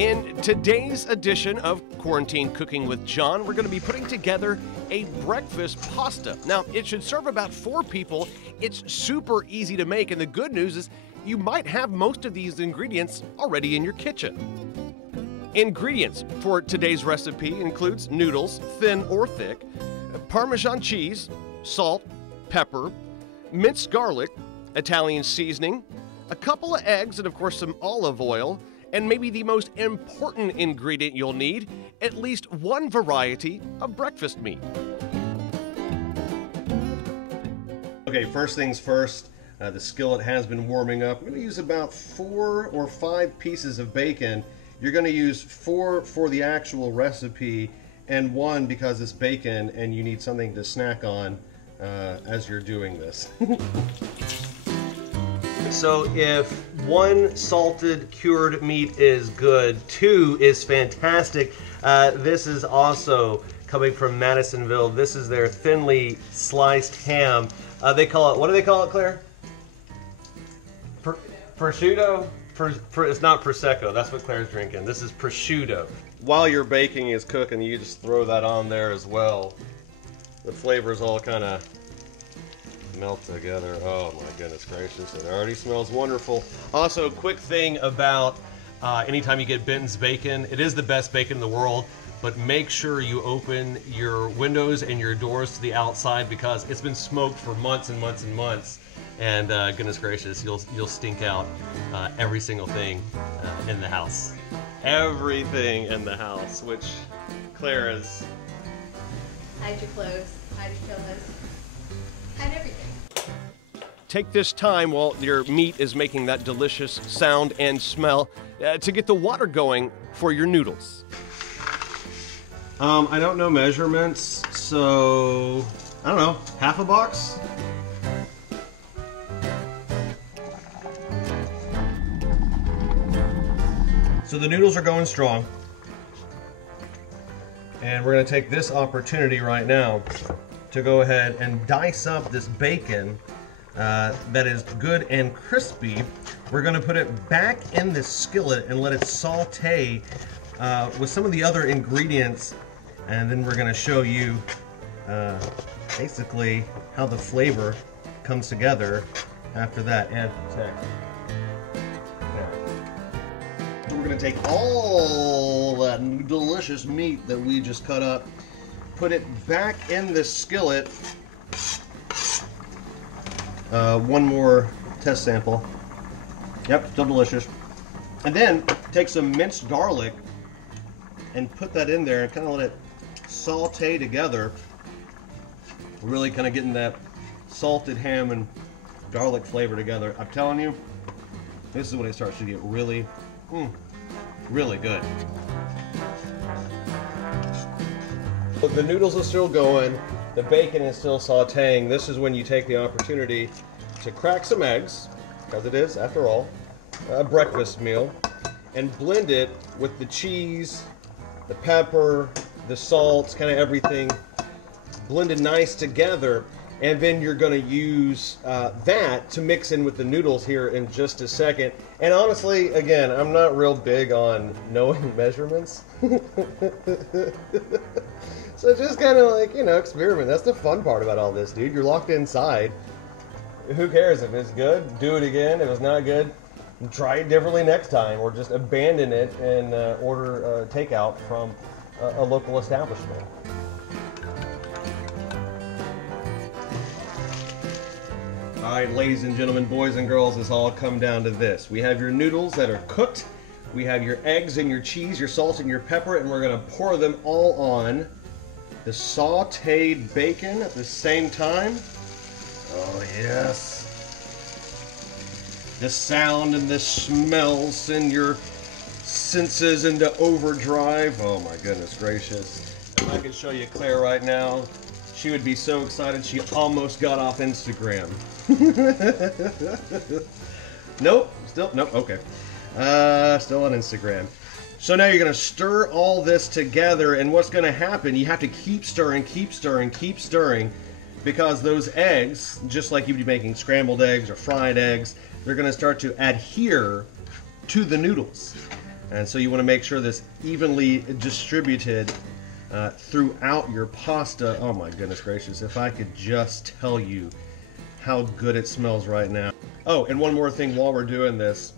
In today's edition of Quarantine Cooking with John, we're going to be putting together a breakfast pasta. Now, it should serve about 4 people. It's super easy to make, and the good news is you might have most of these ingredients already in your kitchen. Ingredients for today's recipe includes noodles, thin or thick, Parmesan cheese, salt, pepper, minced garlic, Italian seasoning, a couple of eggs, and of course some olive oil, and maybe the most important ingredient you'll need, at least one variety of breakfast meat. Okay, first things first, the skillet has been warming up. I'm going to use about 4 or 5 pieces of bacon. You're going to use 4 for the actual recipe and 1 because it's bacon and you need something to snack on as you're doing this. So if 1 salted cured meat is good, 2 is fantastic. This is also coming from Madisonville. This is their thinly sliced ham. They call it, what do they call it, Claire? Prosciutto? It's not Prosecco, that's what Claire's drinking. This is prosciutto. While your baking is cooking, you just throw that on there as well. The flavors all kind of melt together. Oh my goodness gracious, it already smells wonderful. Also, quick thing about anytime you get Benton's bacon, it is the best bacon in the world, but make sure you open your windows and your doors to the outside because it's been smoked for months and months and months, and goodness gracious, you'll stink out every single thing in the house. Everything in the house, which Claire is... Hide your clothes, hide your pillows, hide everything. Take this time while your meat is making that delicious sound and smell to get the water going for your noodles. I don't know measurements, so I don't know, half a box? So the noodles are going strong. And we're going to take this opportunity right now to go ahead and dice up this bacon that is good and crispy. We're going to put it back in the skillet and let it saute with some of the other ingredients, and then we're going to show you basically how the flavor comes together after that. And we're going to take all that delicious meat that we just cut up, put it back in the skillet. One more test sample. Yep, still delicious. And then take some minced garlic and put that in there and kind of let it saute together. Really kind of getting that salted ham and garlic flavor together. I'm telling you, this is when it starts to get really, really good. The noodles are still going. The bacon is still sauteing. This is when you take the opportunity to crack some eggs, because it is, after all, a breakfast meal, and blend it with the cheese, the pepper, the salt, kind of everything blended nice together. And then you're going to use that to mix in with the noodles here in just a second. And honestly, again, I'm not real big on knowing measurements. So just kind of like, you know, experiment. That's the fun part about all this, dude. You're locked inside. Who cares? If it's good, do it again. If it's not good, try it differently next time. Or just abandon it and order takeout from a local establishment. All right, ladies and gentlemen, boys and girls, it's all come down to this. We have your noodles that are cooked. We have your eggs and your cheese, your salt and your pepper, and we're going to pour them all on the sauteed bacon at the same time. Oh, yes. The sound and the smell send your senses into overdrive. Oh, my goodness gracious. If I could show you Claire right now, she would be so excited she almost got off Instagram. Nope, okay. Still on Instagram. So now you're going to stir all this together, and what's going to happen, you have to keep stirring, because those eggs, just like you'd be making scrambled eggs or fried eggs, they're going to start to adhere to the noodles. And so you want to make sure this evenly distributed throughout your pasta. Oh my goodness gracious, if I could just tell you how good it smells right now. Oh, and one more thing while we're doing this.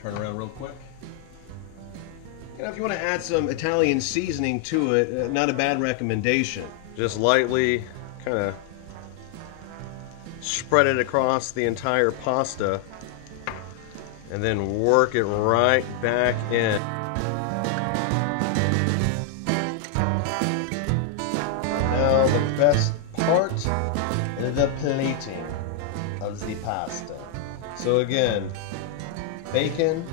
Turn around real quick. You know, if you want to add some Italian seasoning to it, not a bad recommendation. Just lightly kind of spread it across the entire pasta and then work it right back in. Now the best part, the plating of the pasta. So again, bacon,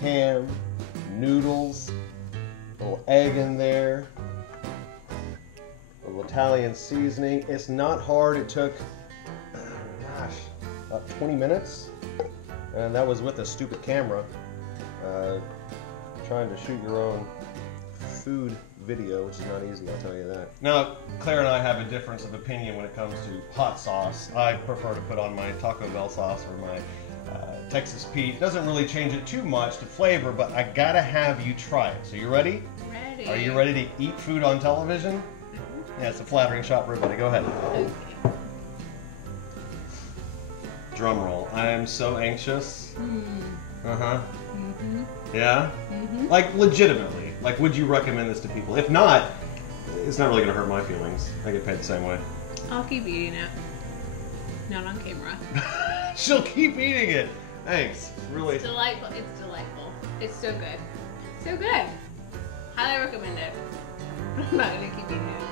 ham, noodles, a little egg in there, a little Italian seasoning. It's not hard. It took, gosh, about 20 minutes. And that was with a stupid camera. Trying to shoot your own food video, which is not easy, I'll tell you that. Now, Claire and I have a difference of opinion when it comes to hot sauce. I prefer to put on my Taco Bell sauce or my Texas Pete. Doesn't really change it too much to flavor, but I gotta have you try it. So you ready? Ready. Are you ready to eat food on television? Yeah, it's a flattering shot for everybody. Go ahead. Okay. Drum roll. I am so anxious. Uh-huh. Mm-hmm. Yeah? Mm-hmm. Like, legitimately. Like, would you recommend this to people? If not, it's not really gonna hurt my feelings. I get paid the same way. I'll keep eating it. Not on camera. She'll keep eating it. Thanks. Really. It's delightful. It's delightful. It's so good. So good. Highly recommend it. I'm not gonna keep eating it.